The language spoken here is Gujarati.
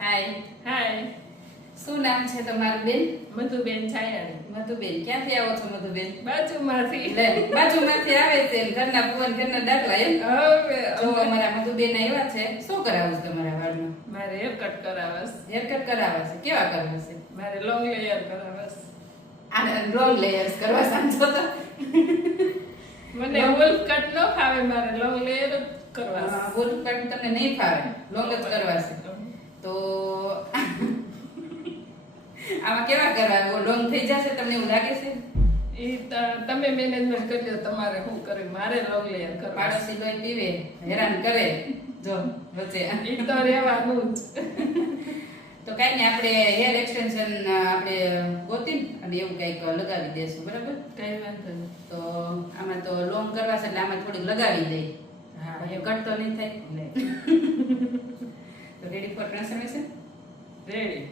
હાય. હાય, શું નામ છે તમારું બેન? મધુબેન છાયાણી. મધુબેન. ક્યાંથી આવો છો મધુબેન? બાજુમાંથી. લે, બાજુમાંથી આવે છે ને ઘરના ભુવન ઘરના દાખલા એમ. હવે જો અમારા મધુબેન આવ્યા છે. શું કરાવું છે તમારા વાળમાં? મારે હેર કટ કરાવસ. હેર કટ કરાવવા છે. કેવા કરવા છે? મારે લોંગ લેયર કરાવસ. આ રોંગ લેયર્સ કરવા સાંજો તો. મને વોલ્ફ કટ ન ફાવે, મારે લોંગ લેયર જ કરવાસ. વોલ્ફ કટ તમને નહીં ફાવે. લોંગ જ કરવા છે. તો આમાં કેવા કરવા? લોંગ થઈ જશે તમને એવું લાગે છે? તમે મેનેજમેન્ટ કરજો, તમારે શું કરવું. મારે લોંગ લેયર કરવા. પાડોશી લોહી પીવે, હેરાન કરે. જો વચ્ચે ઈ તો રહેવાનું જ. તો કઈ નહીં, આપણે હેર એક્સટેન્શન આપણે ગોતીને અને એવું કંઈક લગાવી દઈશું, બરાબર? કઈ વાંધો નહીં. તો આમાં તો લોંગ કરવા છે એટલે આમાં થોડીક લગાવી દઈએ. હા. પછી કટ તો નહીં થાય. તો રેડી ફોર ટ્રાન્સફોર્મેશન? રેડી.